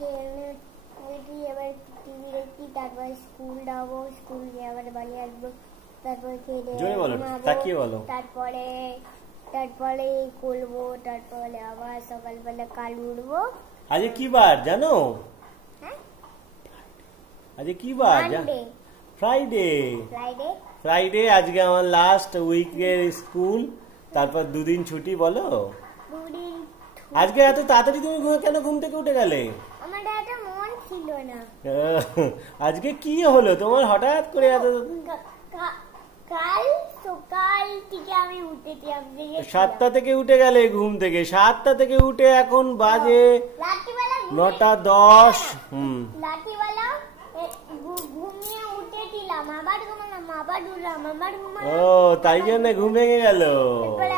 খেয়ে এবার টিভি দেখি, তারপর স্কুল যাবো, স্কুল গিয়ে আবার বাড়ি আসবো, তারপর জোরে বলো, তাকিয়ে বলো। তারপরে করবো, তারপরে আবার সকালবেলা কাল উঠবো। আজকে কি বার জানো? হ্যাঁ, আজকে কি বার? Monday, Friday. ফ্রাইডে। ফ্রাইডে আজকে আমার লাস্ট উইকের স্কুল, তারপর দুদিন ছুটি। বলো দুদিন আজকে এত তাড়াতাড়ি তুমি কেন ঘুম থেকে উঠে গেলে? আমার একটা মন ছিল না। আজকে কি হলো তোমার হঠাৎ করে এত? কাল সকাল থেকে আমি উঠেছি, আমি 7টা থেকে উঠে গেলে ঘুম থেকে? 7টা থেকে উঠে এখন বাজে রাত্রিবেলা 9টা 10। রাত্রিবেলা ঘুমিয়ে উঠেছিলাম, আবার ঘুমালাম, আবার উঠলাম, আবার ঘুমালাম। ও তাই জন্য ঘুম ভেঙে গেল। এরপর